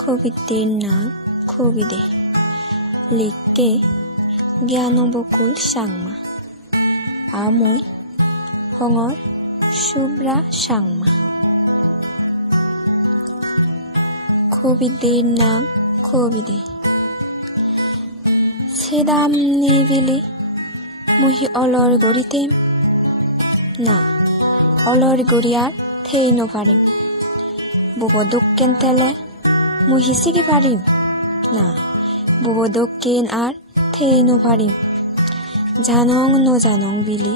কবিতার নাম কবিদে, লিখতে জ্ঞানবকুল সাংমা, আমুই হঙর শুভ্রা সাংমা। কবিদের নাম কবিদে। সেদাম নিবিলি মুহি অলর গড়িতেম না, অলর গড়িয়ার থেই নপারিম। বুবো দক্ষিণ তেলে মুহি সিগি পারিম না, বুবো দক্ষিণ আর থেই নপারিম। জানং নজানং বিলি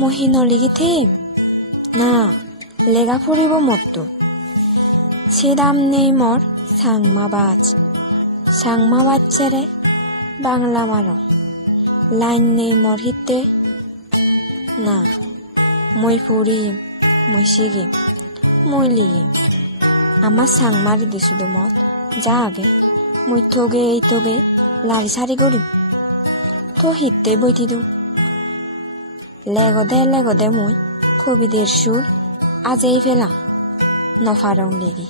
মুহি নলিগি থেম না, লেগা পড়িব মত্ত। সেদাম নেই মর সাংমা বাচ্চারে বাংলা মারো, লাইন নেই মর হিতে না, মই ফুরিম মই সিগিম মই লিগিম। আমার সাংমারি দি শুধু মত যা আগে মই থগে লারি সারি করিম তো হিতে বইতি দু। লেগদে মই কবিদের সুর আজেই ফেলাম নফারং লিগি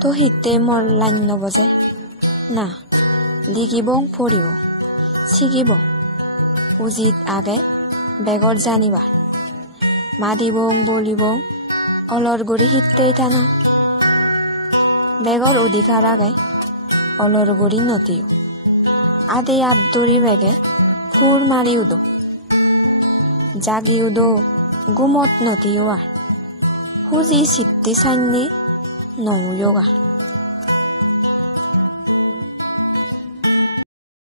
তো হিতে মর লাইন নবজে না, লিগিবং পড়িব শিগিব উচিত আগে বেগর জানিবা। মাদিবং বলিবং অলর গড়ি হিতেই টানা, বেগর অধিকার আগে অলর গড়ি নতিও। আদে আদরি বেগে ফুর মারি উদো, জাগি উদো গুমত নতিও আর হুজি সিদ্ধি সাইনি নয়ুগা।